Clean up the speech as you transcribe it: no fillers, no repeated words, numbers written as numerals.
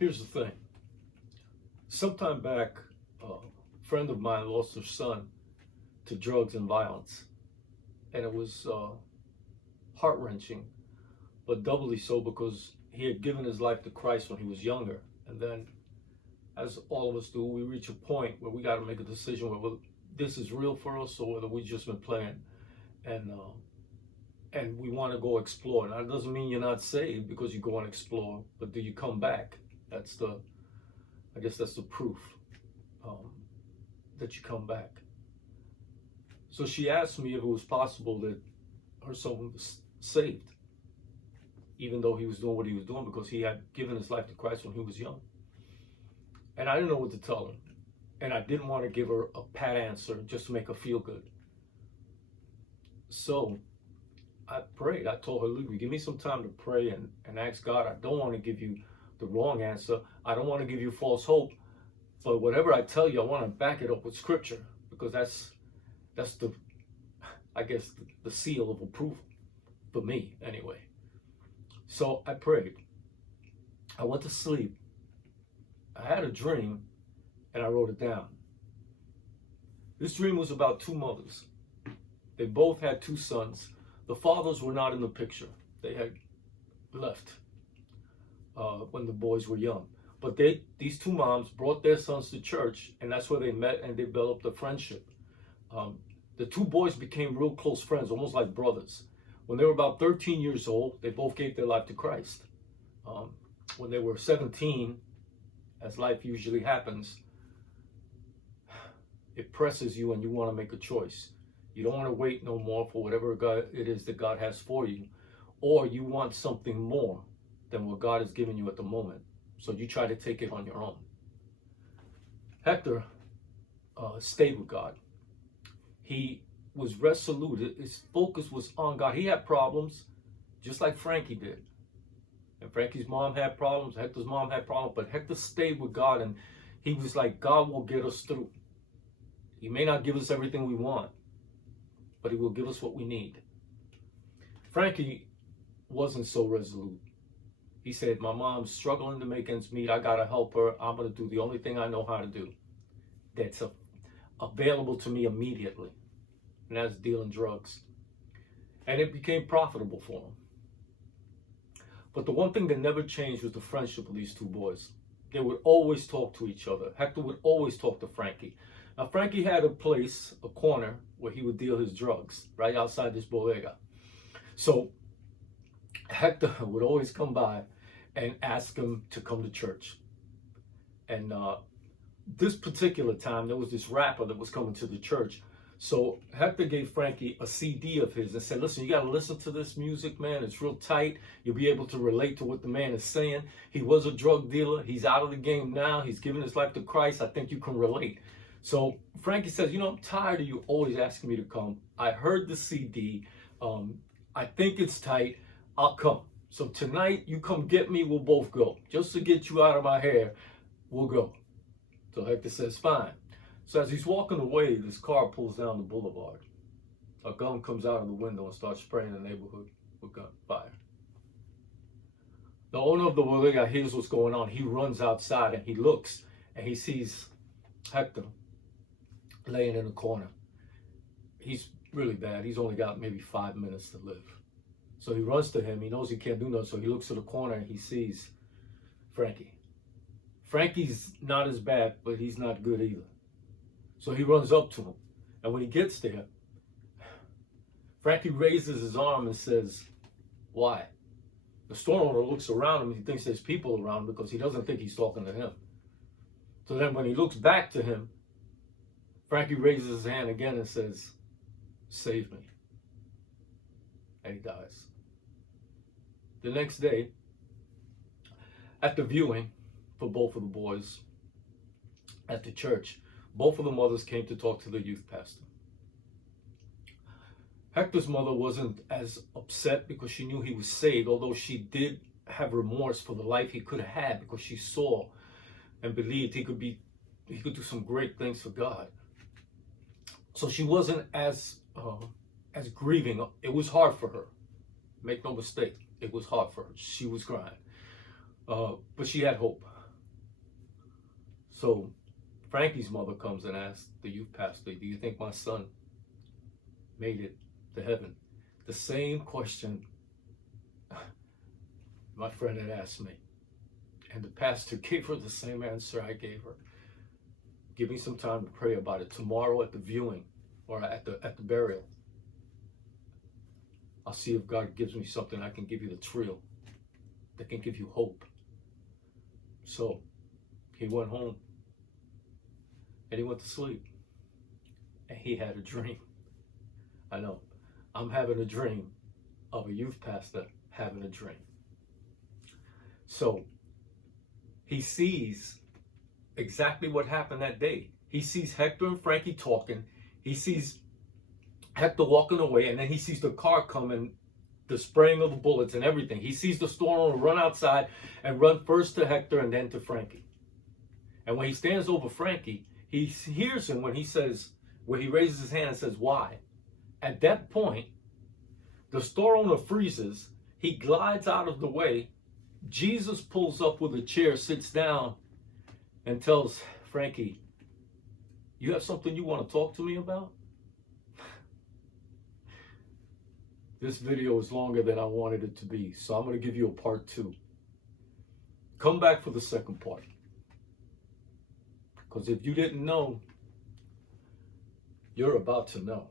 Here's the thing. Sometime back, a friend of mine lost her son to drugs and violence, and it was heart wrenching, but doubly so because he had given his life to Christ when he was younger. And then, as all of us do, we reach a point where we got to make a decision whether this is real for us or whether we've just been playing. And we want to go explore. Now, it doesn't mean you're not saved because you go and explore, but do you come back? I guess that's the proof that you come back. So she asked me if it was possible that her son was saved, even though he was doing what he was doing because he had given his life to Christ when he was young. And I didn't know what to tell her. And I didn't want to give her a pat answer just to make her feel good. So I prayed. I told her, Luke, give me some time to pray and ask God. I don't want to give you the wrong answer. I don't want to give you false hope. But whatever I tell you, I want to back it up with scripture because that's the, I guess, the seal of approval for me anyway. So I prayed. I went to sleep. I had a dream and I wrote it down. This dream was about two mothers. They both had two sons. The fathers were not in the picture. They had left when the boys were young. But these two moms brought their sons to church, and that's where they met and developed a friendship. The two boys became real close friends, almost like brothers. When they were about 13 years old, they both gave their life to Christ. When they were 17, as life usually happens, it presses you and you want to make a choice. You don't want to wait no more for whatever it is that God has for you, or you want something more than what God has given you at the moment. So you try to take it on your own. Hector stayed with God. He was resolute. His focus was on God. He had problems, just like Frankie did. And Frankie's mom had problems. Hector's mom had problems. But Hector stayed with God, and he was like, God will get us through. He may not give us everything we want, but he will give us what we need. Frankie wasn't so resolute. He said, my mom's struggling to make ends meet. I got to help her. I'm going to do the only thing I know how to do that's available to me immediately. And that's dealing drugs. And it became profitable for him. But the one thing that never changed was the friendship of these two boys. They would always talk to each other. Hector would always talk to Frankie. Now, Frankie had a place, a corner, where he would deal his drugs, right outside this bodega. So Hector would always come by and ask him to come to church. And this particular time, there was this rapper that was coming to the church. So Hector gave Frankie a CD of his and said, listen, you got to listen to this music, man. It's real tight. You'll be able to relate to what the man is saying. He was a drug dealer. He's out of the game now. He's given his life to Christ. I think you can relate. So Frankie says, I'm tired of you always asking me to come. I heard the CD. I think it's tight. I'll come. So tonight, you come get me. We'll both go. Just to get you out of my hair, we'll go. So Hector says, fine. So as he's walking away, this car pulls down the boulevard. A gun comes out of the window and starts spraying the neighborhood with gunfire. The owner of the bodega hears what's going on. He runs outside and he looks and he sees Hector laying in the corner. He's really bad. He's only got maybe 5 minutes to live. So he runs to him. He knows he can't do nothing. So he looks to the corner and he sees Frankie. Frankie's not as bad, but he's not good either. So he runs up to him. And when he gets there, Frankie raises his arm and says, why? The store owner looks around him. He thinks there's people around because he doesn't think he's talking to him. So then when he looks back to him, Frankie raises his hand again and says, save me. And he dies. The next day, at the viewing for both of the boys at the church, both of the mothers came to talk to the youth pastor. Hector's mother wasn't as upset because she knew he was saved, although she did have remorse for the life he could have had because she saw and believed he could do some great things for God. So she wasn't as grieving. It was hard for her. Make no mistake, it was hard for her. She was crying. But she had hope. So Frankie's mother comes and asks the youth pastor, do you think my son made it to heaven? The same question my friend had asked me. And the pastor gave her the same answer I gave her. Give me some time to pray about it. Tomorrow at the viewing or at the burial, I'll see if God gives me something I can give you that's real, that can give you hope. So he went home and he went to sleep. And he had a dream. I know. I'm having a dream of a youth pastor having a dream. So he sees exactly what happened that day. He sees Hector and Frankie talking. He sees Hector walking away, and then he sees the car coming, the spraying of the bullets and everything. He sees the store owner run outside and run first to Hector and then to Frankie. And when he stands over Frankie, he hears him when he says, where he raises his hand and says, why? At that point, the store owner freezes. He glides out of the way. Jesus pulls up with a chair, sits down, and tells Frankie, you have something you want to talk to me about? This video is longer than I wanted it to be, so I'm going to give you a part 2. Come back for the second part. Because if you didn't know, you're about to know.